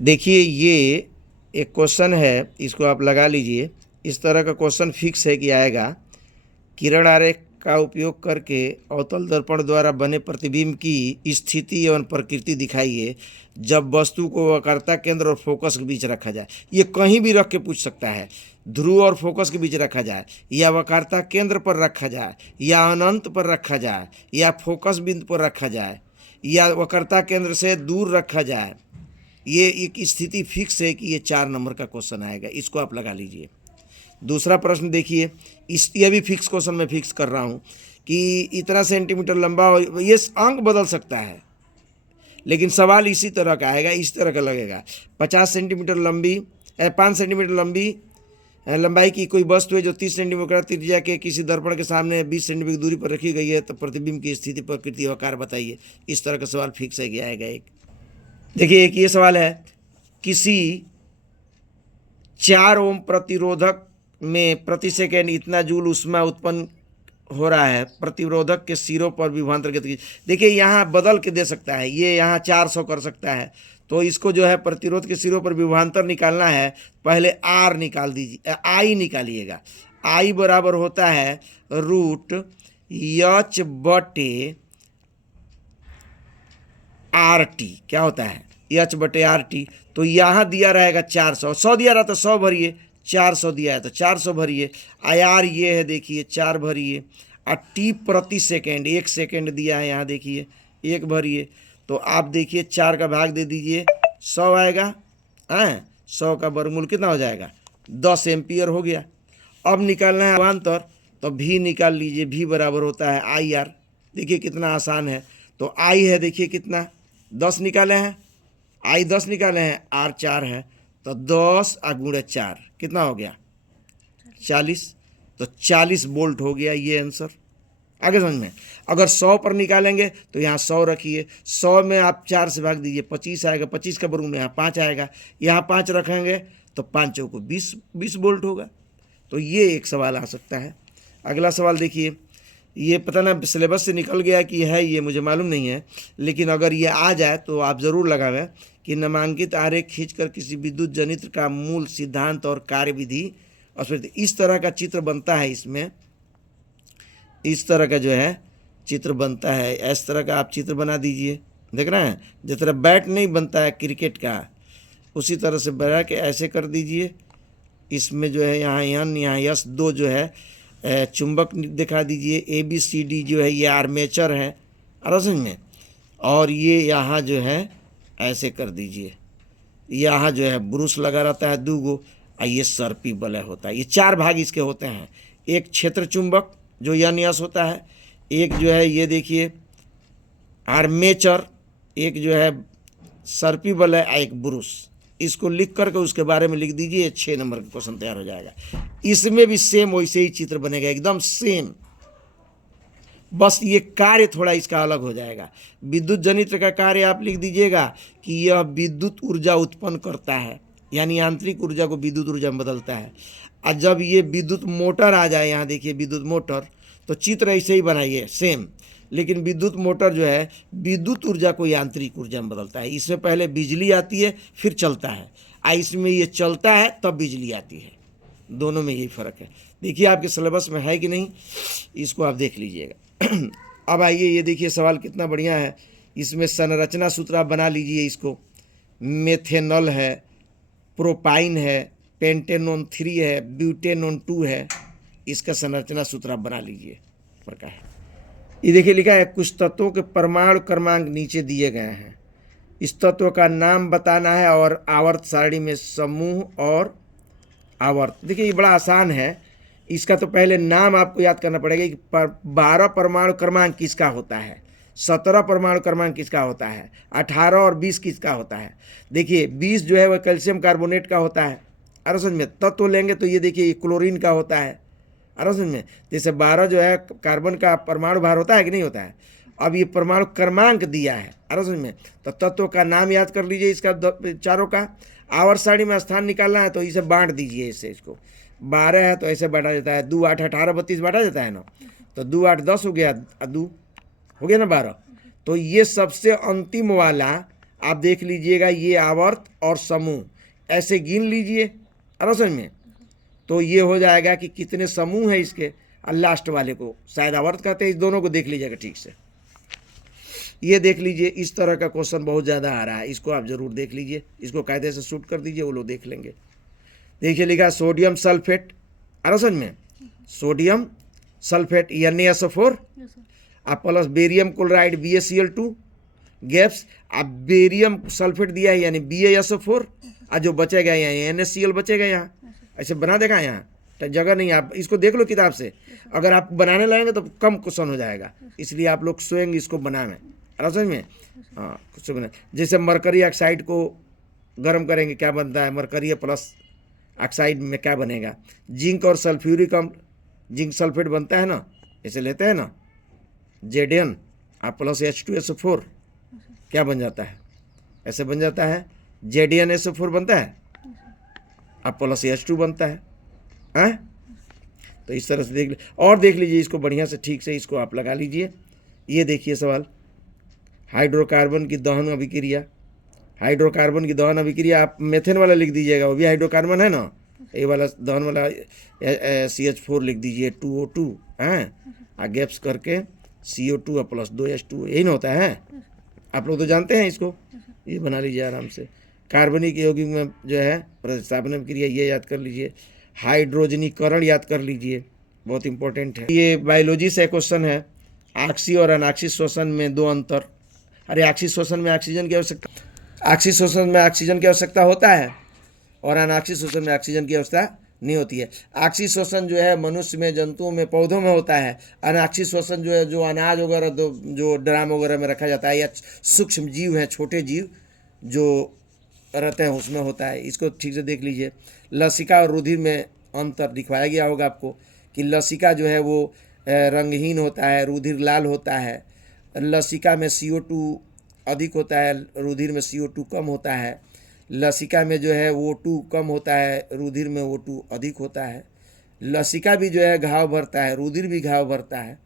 देखिए ये एक क्वेश्चन है, इसको आप लगा लीजिए। इस तरह का क्वेश्चन फिक्स है कि आएगा। किरण आरेख का उपयोग करके अवतल दर्पण द्वारा बने प्रतिबिंब की स्थिति एवं प्रकृति दिखाइए जब वस्तु को वक्रता केंद्र और फोकस के बीच रखा जाए। ये कहीं भी रख के पूछ सकता है, ध्रुव और फोकस के बीच रखा जाए, या वक्रता केंद्र पर रखा जाए, या अनंत पर रखा जाए, या फोकस बिंदु पर रखा जाए, या वक्रता केंद्र से दूर रखा जाए। ये एक स्थिति फिक्स है कि ये 4 नंबर का क्वेश्चन आएगा, इसको आप लगा लीजिए। दूसरा प्रश्न देखिए, ये भी फिक्स क्वेश्चन मैं फिक्स कर रहा हूँ कि इतना सेंटीमीटर लंबा हो, ये अंक बदल सकता है लेकिन सवाल इसी तरह का आएगा, इस तरह का लगेगा। 50 सेंटीमीटर लंबी 5 सेंटीमीटर लंबी लंबाई की कोई वस्तु है जो 30 सेंटीमीटर त्रिज्या के किसी दर्पण के सामने 20 सेंटीमीटर की दूरी पर रखी गई है, तो प्रतिबिंब की स्थिति प्रकृति और आकार बताइए। इस तरह का सवाल फिक्स है कि आएगा एक। देखिए एक ये सवाल है, किसी 4 ओम प्रतिरोधक में प्रति सेकेंड इतना जूल ऊष्मा उत्पन्न हो रहा है, प्रतिरोधक के सिरों पर विभवांतर गति। देखिए यहाँ बदल के दे सकता है, ये यहाँ 400 कर सकता है, तो इसको जो है प्रतिरोध के सिरों पर विभवांतर निकालना है। पहले आर निकाल दीजिए, आई निकालिएगा। आई बराबर होता है रूट एच बटे आर टी। क्या होता है? एच बटे आर टी। तो यहाँ दिया रहेगा 400, 100 दिया रहा तो 100 भरिए, 400 दिया है तो 400 भरिए। आर ये है देखिए 4 भरिए, और टी प्रति सेकेंड 1 सेकेंड दिया है, यहाँ देखिए 1 भरिए। तो आप देखिए 4 का भाग दे दीजिए, 100 आएगा। 100 का वर्गमूल कितना हो जाएगा? 10 एम्पियर हो गया। अब निकालना है अवान्तर, तो भी निकाल लीजिए। भी बराबर होता है आई आर। देखिए कितना आसान है। तो आई है देखिए कितना, 10 निकाले हैं, आई 10 निकाले हैं, आर 4 है, तो 10 गुणे 4 कितना हो गया? 40। तो 40 वोल्ट हो गया ये आंसर। आगे समझ में। अगर 100 पर निकालेंगे तो यहाँ 100 रखिए, 100 में आप 4 से भाग दीजिए, 25 आएगा। 25 का वर्ग में यहाँ 5 आएगा, यहाँ 5 रखेंगे तो 5 को 20 वोल्ट होगा। तो ये एक सवाल आ सकता है। अगला सवाल देखिए, ये पता ना सिलेबस से निकल गया कि है, ये मुझे मालूम नहीं है, लेकिन अगर ये आ जाए तो आप ज़रूर लगावें कि नामांकित आरेख खींचकर किसी विद्युत जनित्र का मूल सिद्धांत और कार्यविधि। और इस तरह का चित्र बनता है, इसमें इस तरह का जो है चित्र बनता है। इस तरह का आप चित्र बना दीजिए, देख रहे हैं, जिस तरह बैट नहीं बनता है क्रिकेट का, उसी तरह से बना के ऐसे कर दीजिए। इसमें जो है यहाँ यहाँ यस 2 जो है चुंबक दिखा दीजिए। ABCD जो है ये आर्मेचर है, समझ में। और ये यहाँ जो है ऐसे कर दीजिए, यहाँ जो है ब्रूस लगा रहता है 2 गो, और ये सर्पी बलय होता है। ये 4 भाग इसके होते हैं। एक क्षेत्र चुंबक जो यस होता है, एक जो है ये देखिए आर्मेचर, एक जो है सर्पी बलय, एक ब्रूस। इसको लिख करके उसके बारे में लिख दीजिए, 6 नंबर का क्वेश्चन तैयार हो जाएगा। इसमें भी सेम वैसे ही चित्र बनेगा, एकदम सेम, बस ये कार्य थोड़ा इसका अलग हो जाएगा। विद्युत जनित्र का कार्य आप लिख दीजिएगा कि यह विद्युत ऊर्जा उत्पन्न करता है, यानी आंतरिक ऊर्जा को विद्युत ऊर्जा में बदलता है। और जब ये विद्युत मोटर आ जाए, यहाँ देखिए विद्युत मोटर, तो चित्र ऐसे ही बनाइए सेम, लेकिन विद्युत मोटर जो है विद्युत ऊर्जा को यांत्रिक ऊर्जा में बदलता है। इसमें पहले बिजली आती है फिर चलता है, और इसमें ये चलता है तब बिजली आती है। दोनों में यही फ़र्क है। देखिए आपके सिलेबस में है कि नहीं, इसको आप देख लीजिएगा। अब आइए ये देखिए सवाल कितना बढ़िया है। इसमें संरचना सूत्र आप बना लीजिए। इसको मेथेनॉल है, प्रोपाइन है, पेंटेनोन 3 है, ब्यूटेनोन 2 है। इसका संरचना सूत्र आप बना लीजिए। प्रकार है ये देखिए लिखा है, कुछ तत्वों के परमाणु क्रमांक नीचे दिए गए हैं। इस तत्व का नाम बताना है और आवर्त सारणी में समूह और आवर्त। देखिए ये बड़ा आसान है। इसका तो पहले नाम आपको याद करना पड़ेगा कि 12 परमाणु क्रमांक किसका होता है, 17 परमाणु क्रमांक किसका होता है, 18 और 20 किसका होता है। देखिए 20 जो है वह कैल्शियम कार्बोनेट का होता है। अरे समझ में, तत्व लेंगे तो ये देखिए ये क्लोरीन का होता है। अरे समझ में, जैसे 12 जो है कार्बन का परमाणु भार होता है कि नहीं होता है। अब ये परमाणु क्रमांक दिया है, अरे समझ में, तो तत्व का नाम याद कर लीजिए इसका, चारों का। आवर्त सारणी में स्थान निकालना है तो इसे बांट दीजिए। इससे इसको 12 है तो ऐसे बांटा जाता है, 2 8 18 32 बांटा जाता है ना, तो 2 8 10 हो गया, 2 हो गया ना 12। तो ये सबसे अंतिम वाला आप देख लीजिएगा ये आवर्त और समूह ऐसे गिन लीजिए, अरे समझ में, तो ये हो जाएगा कि कितने समूह है इसके, और लास्ट वाले को शायद आवर्त कहते हैं। इस दोनों को देख लीजिएगा ठीक से, ये देख लीजिए। इस तरह का क्वेश्चन बहुत ज़्यादा आ रहा है, इसको आप जरूर देख लीजिए, इसको कायदे से शूट कर दीजिए, वो लोग देख लेंगे। देखिए लिखा सोडियम सल्फेट, अरे समझ में, सोडियम सल्फेट NaSO4 आप plus barium chloride BaCl2 gaps, आप बेरियम सल्फेट दिया है यानी BaSO4, और जो बचेगा यहाँ NaCl बचेगा, यहाँ ऐसे बना देगा, यहाँ तो जगह नहीं। आप इसको देख लो किताब से, अगर आप बनाने लगेंगे तो कम क्वेश्चन हो जाएगा, इसलिए आप लोग स्वयं इसको बनाएं, समझ में। हाँ कुछ बना, जैसे मरकरी ऑक्साइड को गर्म करेंगे क्या बनता है, मरकरी प्लस ऑक्साइड में क्या बनेगा, जिंक और सल्फ्यूरिक अम्ल, जिंक सल्फेट बनता है ना, ऐसे लेते हैं ना, Zn आप प्लस H2SO4 क्या बन जाता है, ऐसे बन जाता है, ZnSO4 बनता है, आप प्लस H2 बनता है। तो इस तरह से देख और देख लीजिए इसको बढ़िया से, ठीक से इसको आप लगा लीजिए। ये देखिए सवाल, हाइड्रोकार्बन की दहन अभिक्रिया, हाइड्रोकार्बन की दहन अभिक्रिया, आप मेथेन वाला लिख दीजिएगा, वो भी हाइड्रोकार्बन है ना, ये वाला दहन वाला CH4 लिख दीजिए, 2O2 हैं, गैप्स करके CO2 प्लस 2H2, यही ना होता है, आप लोग तो जानते हैं इसको, ये बना लीजिए आराम से। कार्बनिक यौगिक में जो है प्रतिस्थापन अभिक्रिया, ये याद कर लीजिए। हाइड्रोजनीकरण याद कर लीजिए, बहुत इंपॉर्टेंट है। ये बायोलॉजी से क्वेश्चन है, ऑक्सी और अनाक्सी श्वसन में दो अंतर। अरे ऑक्सी श्वसन में ऑक्सीजन की आवश्यकता, ऑक्सी श्वसन में ऑक्सीजन की आवश्यकता होता है, और अनाक्सी श्वसन में ऑक्सीजन की आवश्यकता नहीं होती है। ऑक्सी श्वसन जो है मनुष्य में, जंतुओं में, पौधों में होता है। अनाक्सी श्वसन जो है जो अनाज वगैरह जो ड्राम वगैरह में रखा जाता है, या सूक्ष्म जीव हैं, छोटे जीव जो रहते हैं उसमें होता है। इसको ठीक से देख लीजिए। लसिका और रुधिर में अंतर दिखवाया गया होगा आपको कि लसिका जो है वो रंगहीन होता है, रुधिर लाल होता है। लसिका में CO2 अधिक होता है, रुधिर में CO2 कम होता है। लसिका में जो है O2 कम होता है, रुधिर में O2 अधिक होता है। लसिका भी जो है घाव भरता है, रुधिर भी घाव भरता है।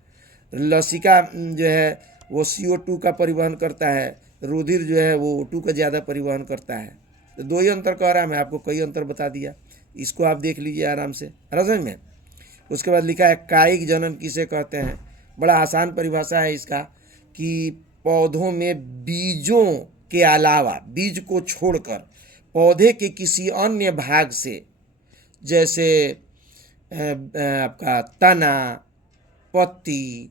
लसिका जो है वो CO2 का परिवहन करता है, रुधिर जो है वो O2 का ज़्यादा परिवहन करता है। तो दो ही अंतर कह रहा है, मैं आपको कई अंतर बता दिया, इसको आप देख लीजिए आराम से, समझ में। उसके बाद लिखा है कायिक जनन किसे कहते हैं, बड़ा आसान परिभाषा है इसका कि पौधों में बीजों के अलावा, बीज को छोड़कर पौधे के किसी अन्य भाग से, जैसे आपका तना, पत्ती,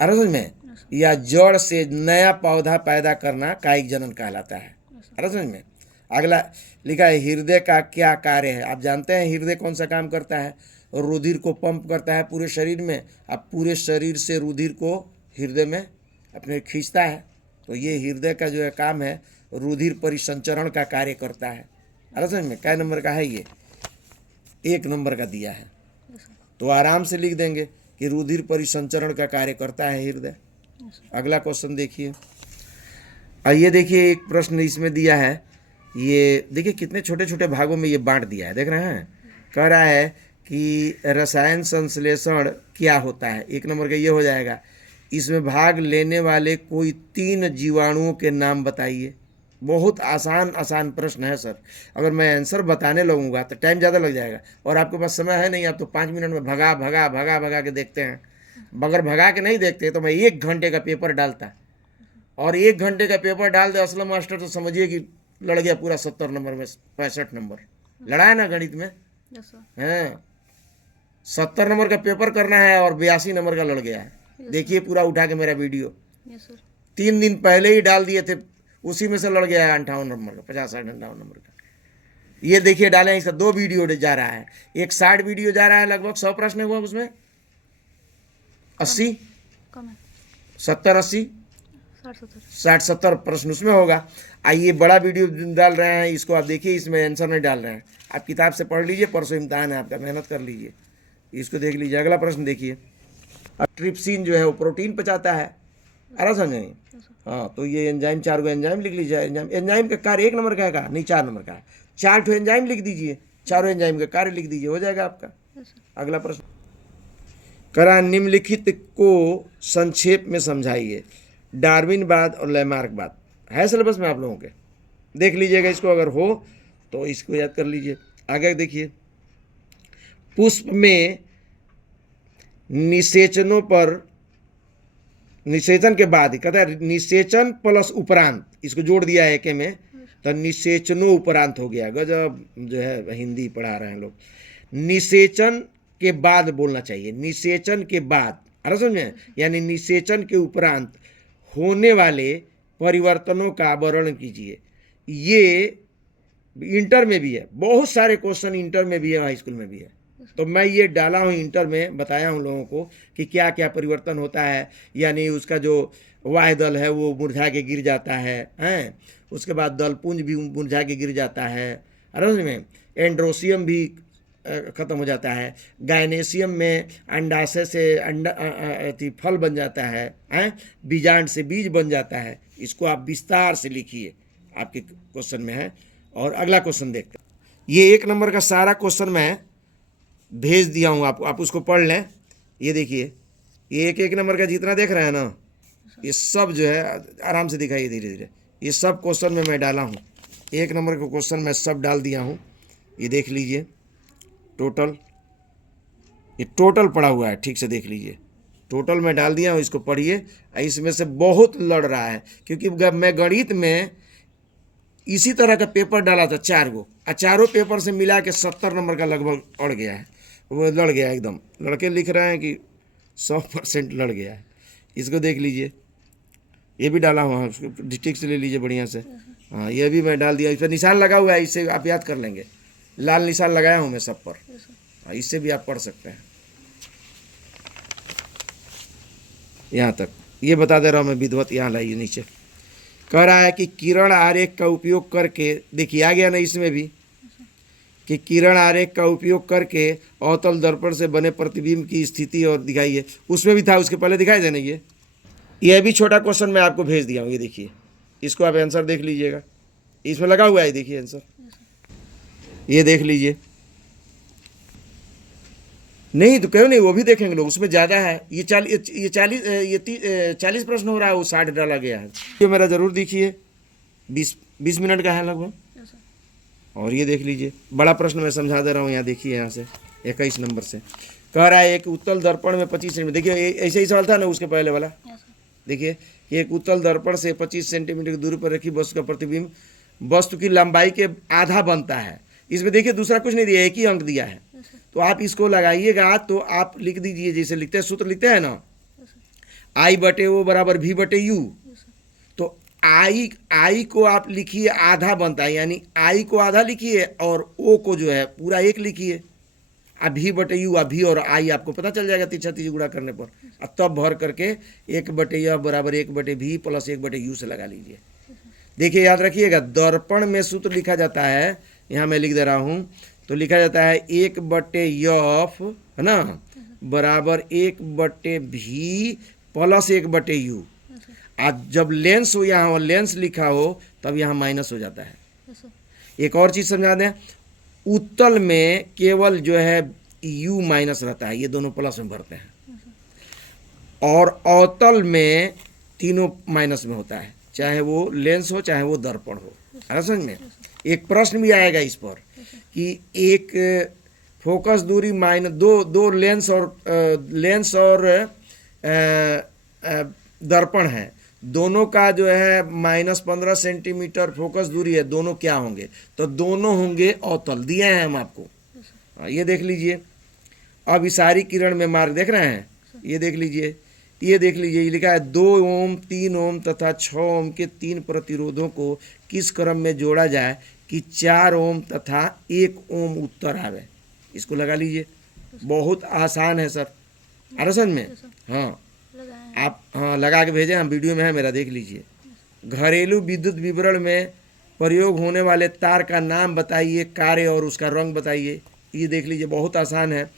समझ में, या जड़ से नया पौधा पैदा करना कायिक जनन कहलाता है, समझ में। अगला लिखा है हृदय का क्या कार्य है। आप जानते हैं हृदय कौन सा काम करता है, रुधिर को पंप करता है पूरे शरीर में, अब पूरे शरीर से रुधिर को हृदय में अपने खींचता है। तो ये हृदय का जो है काम है, रुधिर परिसंचरण का कार्य करता है, समझ में। क्या नंबर का है ये, 1 नंबर का दिया है, तो आराम से लिख देंगे कि रुधिर परिसंचरण का कार्य करता है हृदय। अगला क्वेश्चन देखिए, आइए देखिए एक प्रश्न इसमें दिया है, ये देखिए कितने छोटे छोटे भागों में ये बांट दिया है, देख रहे हैं। कह रहा है कि रसायन संश्लेषण क्या होता है, 1 नंबर का ये हो जाएगा। इसमें भाग लेने वाले कोई 3 जीवाणुओं के नाम बताइए। बहुत आसान प्रश्न है सर, अगर मैं आंसर बताने लगूंगा तो टाइम ज़्यादा लग जाएगा, और आपके पास समय है नहीं, आप तो 5 मिनट में भगा के देखते हैं। अगर भगा के नहीं देखते तो मैं 1 घंटे का पेपर डालता, और 1 घंटे का पेपर डाल दे असलम मास्टर तो समझिए कि लड़ गया पूरा 70 नंबर में 65 नंबर लड़ा है ना गणित में। हाँ 70 नंबर का पेपर करना है और 82 नंबर का लड़ गया है। देखिए पूरा उठा के मेरा वीडियो 3 दिन पहले ही डाल दिए थे, उसी में से लड़ गया है 58 नंबर का, 50-58 नंबर का। ये देखिए डाले, इसका 2 वीडियो जा रहा है, एक 60 वीडियो जा रहा है, लगभग 100 प्रश्न हुआ उसमें, 80 70-80 60-70 प्रश्न उसमें होगा। आइए बड़ा वीडियो डाल रहे हैं, इसको आप देखिए, इसमें आंसर नहीं डाल रहे हैं। आप किताब से पढ़ लीजिए, परसों इम्तहान है आपका, मेहनत कर लीजिए, इसको देख लीजिए। अगला प्रश्न देखिए, ट्रिप्सिन जो है वो प्रोटीन पचाता है, अरे समझेंगे। हाँ तो ये एंजाइम, 4 गो एंजाइम लिख लीजिए। एंजाइम का कार्य 1 नंबर का है, नहीं 4 नंबर का है। 4 ठो एंजाइम लिख दीजिए, चारों एंजाइम का कार्य लिख दीजिए, हो जाएगा आपका। अगला प्रश्न करा, निम्नलिखित को संक्षेप में समझाइए। डार्विनवाद और लैमार्कवाद है सिलेबस में आप लोगों के, देख लीजिएगा इसको, अगर हो तो इसको याद कर लीजिए। आगे देखिए, पुष्प में निषेचनों पर, निषेचन के बाद कहता है निषेचन प्लस उपरांत, इसको जोड़ दिया है के में, तो निषेचनो उपरांत हो गया। गजब जो है हिंदी पढ़ा रहे हैं लोग। निषेचन के बाद बोलना चाहिए, निषेचन के बाद, अरे समझ में, यानी निषेचन के उपरांत होने वाले परिवर्तनों का वर्णन कीजिए। ये इंटर में भी है, बहुत सारे क्वेश्चन इंटर में भी है, हाई स्कूल में भी है। तो मैं ये डाला हूँ इंटर में, बताया हूँ लोगों को कि क्या क्या परिवर्तन होता है। यानी उसका जो वाह्य दल है वो मुरझा के गिर जाता है, हैं, उसके बाद दलपुंज भी मुरझा के गिर जाता है, अरे में एंड्रोसियम भी ख़त्म हो जाता है, गायनेशियम में अंडाशय से अंडा फल बन जाता है, हैं, बीजांड से बीज बन जाता है। इसको आप विस्तार से लिखिए, आपके क्वेश्चन में है। और अगला क्वेश्चन देखते हैं, ये 1 नंबर का सारा क्वेश्चन मैं भेज दिया हूँ आपको, आप उसको पढ़ लें। ये देखिए, ये 1 नंबर का जितना देख रहे हैं ना, ये सब जो है आराम से दिखाइए धीरे धीरे, ये सब क्वेश्चन में मैं डाला हूँ। 1 नंबर का क्वेश्चन मैं सब डाल दिया हूँ, ये देख लीजिए टोटल, ये टोटल पड़ा हुआ है, ठीक से देख लीजिए, टोटल मैं डाल दिया हूँ, इसको पढ़िए। इसमें से बहुत लड़ रहा है, क्योंकि मैं गणित में इसी तरह का पेपर डाला था 4 गो, और चारों पेपर से मिला के 70 नंबर का लगभग अड़ गया है, वो लड़ गया एकदम। लड़के लिख रहे हैं कि 100% लड़ गया है। इसको देख लीजिए, ये भी डाला हुआ है, उसको ठीक से ले लीजिए बढ़िया से। हाँ, ये भी मैं डाल दिया, इस पर निशान लगा हुआ है, इससे आप याद कर लेंगे, लाल निशान लगाया हूँ मैं सब पर। हाँ, इससे भी आप पढ़ सकते हैं। यहाँ तक ये बता दे रहा हूँ मैं, विधिवत यहाँ लाइए नीचे। कह रहा है कि किरण आरेख का उपयोग करके, देखिए आ गया ना इसमें भी, कि किरण आरेख का उपयोग करके अवतल दर्पण से बने प्रतिबिंब की स्थिति और दिखाइए। उसमें भी था, उसके पहले दिखाई देना। ये भी छोटा क्वेश्चन मैं आपको भेज दिया हूँ, ये देखिए, इसको आप आंसर देख लीजिएगा, इसमें लगा हुआ है, देखिए आंसर, ये देख लीजिए। नहीं तो क्यों नहीं, वो भी देखेंगे लोग, उसमें ज़्यादा है। ये 40 प्रश्न हो रहा है, वो 60 डाला गया है। ये मेरा ज़रूर देखिए, 20 मिनट का है लगभग। और ये देख लीजिए, बड़ा प्रश्न मैं समझा दे रहा हूँ, यहाँ देखिए, यहाँ से 21 नंबर से कह रहा है एक उत्तल दर्पण में 25 सेंटीमीटर, देखिए ऐसे ही सवाल था ना उसके पहले वाला। देखिए कि एक उत्तल दर्पण से 25 सेंटीमीटर की दूरी पर रखी वस्तु का प्रतिबिंब वस्तु की लंबाई के आधा बनता है। इसमें देखिए दूसरा कुछ नहीं दिया, एक ही अंक दिया है। तो आप इसको लगाइएगा, तो आप लिख दीजिए, जैसे लिखते हैं, सूत्र लिखते हैं ना, I/O बराबर V/U। तो आई को आप लिखिए आधा बनता है, यानी आई को आधा लिखिए और ओ को जो है पूरा 1 लिखिए। अब V/U, अभी और आई आपको पता चल जाएगा 3 गुणा करने पर, और तब भर करके 1/F बराबर 1/V प्लस 1/U से लगा लीजिए। देखिए याद रखिएगा, दर्पण में सूत्र लिखा जाता है, यहाँ मैं लिख दे रहा हूँ, तो लिखा जाता है 1/F, है ना, बराबर 1/V प्लस 1/U। आज जब लेंस हो, यहाँ लेंस लिखा हो, तब यहाँ माइनस हो जाता है। एक और चीज़ समझा दें, उत्तल में केवल जो है U माइनस रहता है, ये दोनों प्लस में भरते हैं, और अवतल में तीनों माइनस में होता है, चाहे वो लेंस हो चाहे वो दर्पण हो। है समझ में? एक प्रश्न भी आएगा इस पर कि एक फोकस दूरी दो लेंस और दर्पण है, दोनों का जो है -15 सेंटीमीटर फोकस दूरी है, दोनों क्या होंगे? तो दोनों होंगे अवतल, दिए हैं हम आपको। ये देख लीजिए, अब इशारी किरण में मार्ग देख रहे हैं, ये देख लीजिए, ये देख लीजिए, ये लिखा है 2 ओम 3 ओम तथा 6 ओम के 3 प्रतिरोधों को किस क्रम में जोड़ा जाए कि 4 ओम तथा 1 ओम उत्तर आवे। इसको लगा लीजिए, बहुत आसान है सर, समझ में? हाँ, आप हाँ लगा के भेजें, हम वीडियो में है मेरा, देख लीजिए। घरेलू विद्युत विवरण में प्रयोग होने वाले तार का नाम बताइए, कार्य और उसका रंग बताइए। ये देख लीजिए, बहुत आसान है।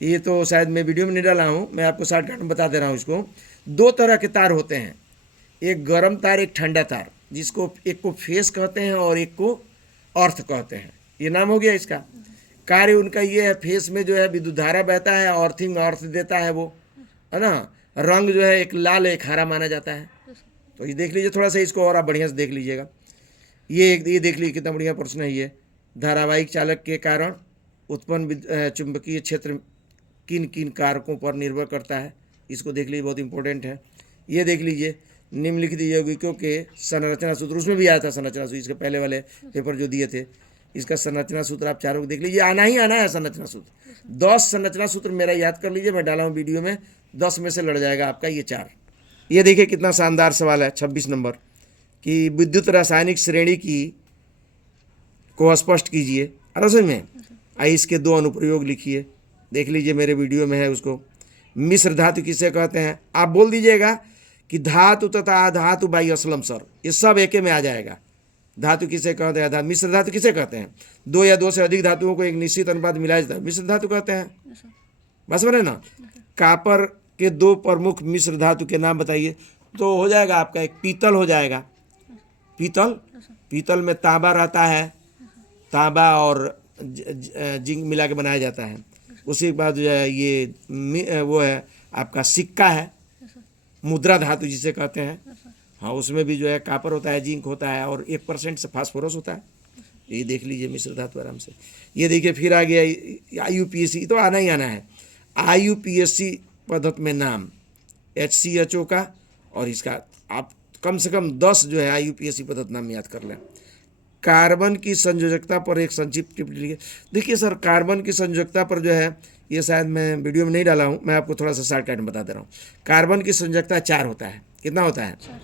ये तो शायद मैं वीडियो में नहीं डाला हूँ, मैं आपको शॉर्टकट में बता दे रहा हूँ। इसको 2 तरह के तार होते हैं, एक गर्म तार, एक ठंडा तार, जिसको एक को फेस कहते हैं और एक को अर्थ कहते हैं। ये नाम हो गया इसका। कार्य उनका ये है, फेस में जो है विद्युत धारा बहता है, अर्थिंग अर्थ देता है वो, है ना। रंग जो है एक लाल एक हरा माना जाता है। तो ये देख लीजिए थोड़ा सा इसको, और आप बढ़िया से देख लीजिएगा। ये देख लीजिए कितना बढ़िया प्रश्न है ये। धारावाहिक चालक के कारण उत्पन्न चुंबकीय क्षेत्र किन किन कारकों पर निर्भर करता है, इसको देख लीजिए, बहुत इंपॉर्टेंट है। ये देख लीजिए निम्नलिखित यौगिकों के संरचना सूत्र, उसमें भी आया था संरचना सूत्र, इसके पहले वाले पेपर जो दिए थे, इसका संरचना सूत्र आप चारों को देख लीजिए, आना ही आना है संरचना सूत्र। 10 संरचना सूत्र मेरा याद कर लीजिए, मैं डाला हूँ वीडियो में, 10 में से लड़ जाएगा आपका ये 4। ये देखिए कितना शानदार सवाल है 26 नंबर कि विद्युत रासायनिक श्रेणी की को स्पष्ट कीजिए। अरे समझ में आइए इसके 2 अनुप्रयोग लिखिए, देख लीजिए मेरे वीडियो में है उसको। मिश्र धातु किसे कहते हैं, आप बोल दीजिएगा कि धातु तथा अधातु बाई असलम सर, ये सब एके में आ जाएगा। धातु किसे कहते हैं, मिश्र धातु किसे कहते हैं, 2 या 2 से अधिक धातुओं को एक निश्चित अनुपात मिलाया जाता है, मिश्र धातु कहते हैं। बस बने ना। कापर के 2 प्रमुख मिश्र धातु के नाम बताइए, तो हो जाएगा आपका एक पीतल हो जाएगा, पीतल में तांबा रहता है, तांबा और जिंक मिला के बनाया जाता है। उसी के बाद जो है ये वो है आपका सिक्का है, मुद्रा धातु जिसे कहते हैं, हाँ उसमें भी जो है कापर होता है, जिंक होता है और 1% से फास्फोरस होता है। ये देख लीजिए मिश्र धातु आराम से। ये देखिए फिर आ गया IUPAC, तो आना ही आना है। IUPAC पद्धति में नाम HCHO का, और इसका आप कम से कम 10 जो है IUPAC पद्धति नाम याद कर लें। कार्बन की संयोजकता पर एक संक्षिप्त टिप्पणी लिखिए। देखिए सर कार्बन की संयोजकता पर जो है, ये शायद मैं वीडियो में नहीं डाला हूँ, मैं आपको थोड़ा सा शॉर्टकट में बता दे रहा हूँ। कार्बन की संयोजकता 4 होता है, कितना होता है? 4।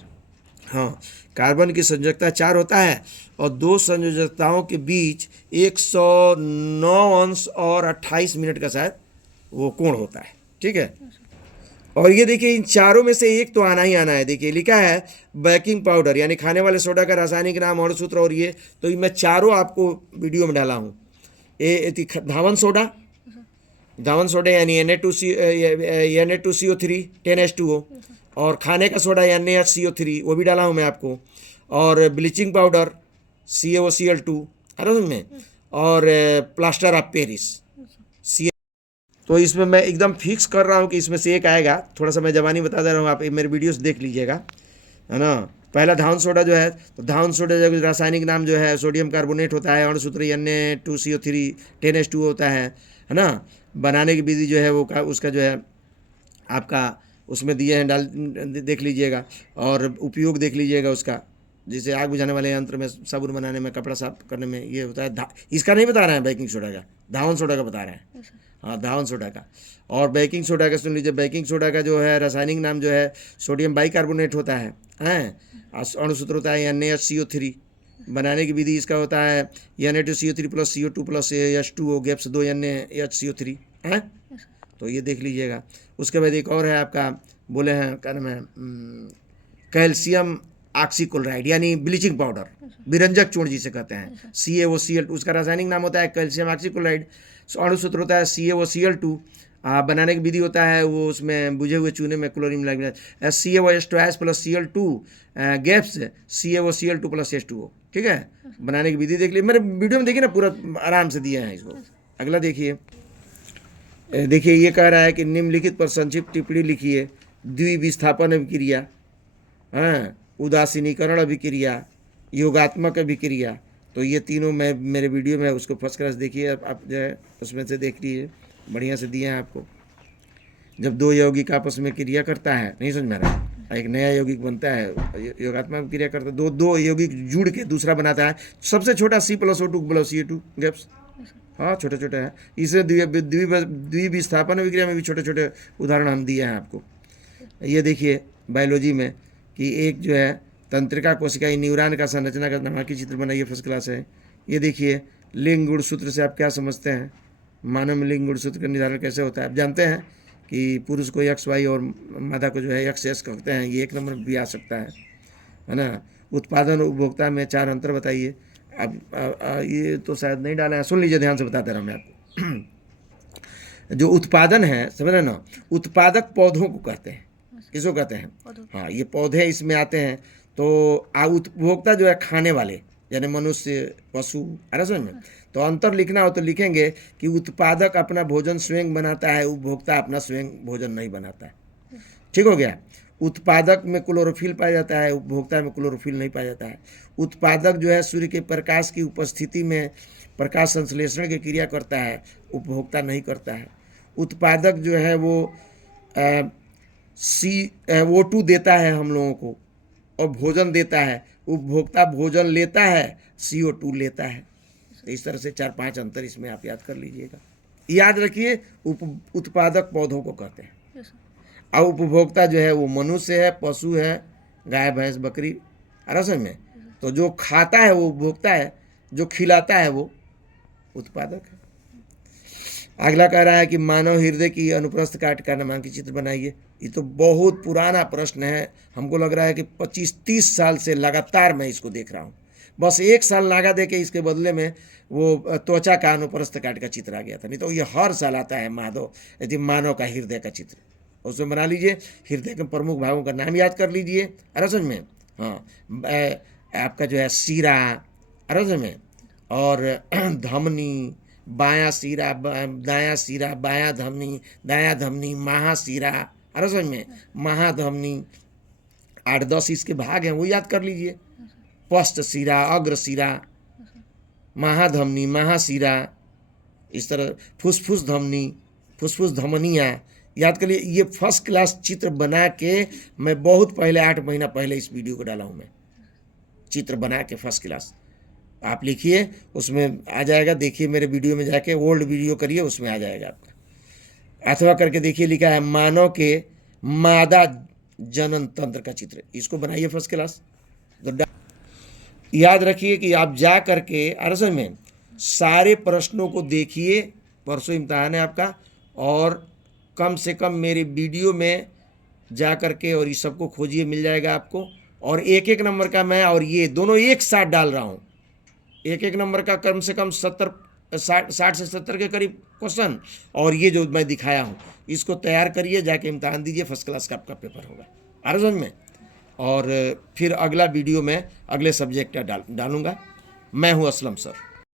हाँ, कार्बन की संयोजकता 4 होता है और 2 संयोजकताओं के बीच 109 अंश और 28 मिनट का शायद वो कोण होता है, ठीक है। और ये देखिए इन चारों में से एक तो आना ही आना है। देखिए लिखा है बेकिंग पाउडर यानी खाने वाले सोडा का रासायनिक नाम और सूत्र, और ये तो मैं चारों आपको वीडियो में डाला हूँ। धावन सोडा यानी Na2CO3 10H2O, और खाने का सोडा NaHCO3 वो भी डाला हूँ मैं आपको, और ब्लीचिंग पाउडर CaOCl2 है में, और प्लास्टर ऑफ पेरिस। तो इसमें मैं एकदम फिक्स कर रहा हूँ कि इसमें से एक आएगा। थोड़ा सा मैं जबानी बता दे रहा हूँ, आप मेरे वीडियोस देख लीजिएगा, है ना। पहला धावन सोडा जो है, तो धावन सोडा का रासायनिक नाम जो है सोडियम कार्बोनेट होता है, अणुसूत्र Na2CO3 10H2O होता है ना। बनाने की विधि जो है वो उसका जो है आपका उसमें दिए हैं, डाल देख लीजिएगा, और उपयोग देख लीजिएगा उसका। जैसे आग बुझाने वाले यंत्र में, साबुन बनाने में, कपड़ा साफ करने में ये होता है। इसका नहीं बता रहे हैं बेकिंग सोडा का, धावन सोडा का बता रहे हैं। हाँ धावन सोडा का। और बेकिंग सोडा का सुन लीजिए, बेकिंग सोडा का जो है रासायनिक नाम जो है सोडियम बाइकार्बोनेट होता है, अणुसूत्र होता है NaHCO3। बनाने की विधि इसका होता है Na2CO3 + CO2 + H2O gaps 2 NaHCO3 है। तो ये देख लीजिएगा। उसके बाद एक और है आपका, बोले हैं क्या नाम है, कैल्शियम ऑक्सीक्लोराइड यानी ब्लीचिंग पाउडर, विरंजक चूर्ण जिसे कहते हैं, CaOCl2, उसका रासायनिक नाम होता है कैल्शियम ऑक्सीक्लोराइड। अणुसूत्र होता है CaOCl2। बनाने की विधि होता है वो उसमें बुझे हुए चूने में क्लोरीन मिला CaOH2 + Cl2 gaps CaOCl2 + H2O, ठीक है। बनाने की विधि देख लीजिए, मेरे वीडियो में देखिए ना, पूरा आराम से दिए हैं इसको। अगला देखिए, देखिए ये कह रहा है कि निम्नलिखित पर संक्षिप्त टिप्पणी लिखिए। द्विविस्थापन अभिक्रिया, उदासीनीकरण अभिक्रिया, योगात्मक अभिक्रिया। तो ये तीनों मैं मेरे वीडियो में उसको फर्स्ट क्लास देखिए, आप जो है उसमें से देख लीजिए, बढ़िया से दिए हैं आपको। जब 2 यौगिक आपस में क्रिया करता है, नहीं समझ में आ रहा, एक नया यौगिक बनता है, योगात्मक क्रिया करता है, दो यौगिक जुड़ के दूसरा बनाता है। सबसे छोटा C+O2 + Ca2 गैप्स, हाँ छोटे छोटे हैं। इसे द्विविस्थापन अभिक्रिया में भी छोटे छोटे उदाहरण हम दिए हैं आपको। ये देखिए बायोलॉजी में कि एक जो है तंत्रिका कोशिका न्यूरॉन का संरचना का नमक की चित्र बनाइए, फर्स्ट क्लास है। ये देखिए लिंग गुणसूत्र से आप क्या समझते हैं, मानव में लिंग गुणसूत्र का निर्धारण कैसे होता है। आप जानते हैं कि पुरुष को XY और मादा को जो है XS कहते हैं, ये 1 नंबर भी आ सकता है ना। उत्पादन उपभोक्ता में 4 अंतर बताइए। अब ये तो शायद नहीं डाला है, सुन लीजिए ध्यान से बताता रहा मैं आपको। जो उत्पादन है समझ रहे ना, उत्पादक पौधों को कहते हैं, किसको कहते हैं? हाँ ये पौधे इसमें आते हैं। तो उपभोक्ता जो है खाने वाले, यानी मनुष्य, पशु, है ना समझ में। तो अंतर लिखना हो तो लिखेंगे कि उत्पादक अपना भोजन स्वयं बनाता है, उपभोक्ता अपना स्वयं भोजन नहीं बनाता है, ठीक हो गया। उत्पादक में क्लोरोफिल पाया जाता है, उपभोक्ता में क्लोरोफिल नहीं पाया जाता है। उत्पादक जो है सूर्य के प्रकाश की उपस्थिति में प्रकाश संश्लेषण की क्रिया करता है, उपभोक्ता नहीं करता है। उत्पादक जो है वो O2 देता है हम लोगों को और भोजन देता है, उपभोक्ता भोजन लेता है, CO2 लेता है। इस तरह से 4-5 अंतर इसमें आप याद कर लीजिएगा। याद रखिए, उत्पादक पौधों को कहते हैं और उपभोक्ता जो है वो मनुष्य है, पशु है, गाय भैंस बकरी। समझ में? तो जो खाता है वो उपभोक्ता है, जो खिलाता है वो उत्पादक है। अगला कह रहा है कि मानव हृदय की अनुप्रस्थ काट का नामांकित चित्र बनाइए। ये तो बहुत पुराना प्रश्न है, हमको लग रहा है कि 25-30 साल से लगातार मैं इसको देख रहा हूँ। बस 1 साल नागा दे के इसके बदले में वो त्वचा का अनुप्रस्थ काट का चित्र आ गया था, नहीं तो ये हर साल आता है मानव का हृदय का चित्र। उसमें बना लीजिए, हृदय के प्रमुख भागों का नाम याद कर लीजिए। समझ में? हाँ, आपका जो है सीरा, समझ में, और धमनी, बायां सीरा, दायां सीरा, बायां धमनी, महासीरा, समझ में, महाधमनी, 8-10 इसके भाग हैं, वो याद कर लीजिए। पश्च सीरा, अग्र सीरा, महाधमनी, महासीरा, इस तरह फुसफुस धमनी, फुसफुस धमनियाँ याद कर लिए। ये फर्स्ट क्लास चित्र बना के मैं बहुत पहले 8 महीना पहले इस वीडियो को डाला हूँ, मैं चित्र बना के फर्स्ट क्लास। आप लिखिए, उसमें आ जाएगा। देखिए मेरे वीडियो में जाके ओल्ड वीडियो करिए, उसमें आ जाएगा आपका। अथवा करके देखिए, लिखा है मानव के मादा जनन तंत्र का चित्र, इसको बनाइए फर्स्ट क्लास। तो याद रखिए कि आप जा करके अरसल में सारे प्रश्नों को देखिए, परसों इम्तहान है आपका, और कम से कम मेरे वीडियो में जा करके और इस सबको खोजिए, मिल जाएगा आपको। और 1-1 नंबर का मैं और ये दोनों एक साथ डाल रहा हूँ। 1-1 नंबर का कम से कम 60 से 70 के करीब क्वेश्चन, और ये जो मैं दिखाया हूँ इसको तैयार करिए, जाके इम्तहान दीजिए, फर्स्ट क्लास का आपका पेपर होगा। समझ में? और फिर अगला वीडियो में अगले सब्जेक्ट का डालूंगा। मैं हूँ असलम सर।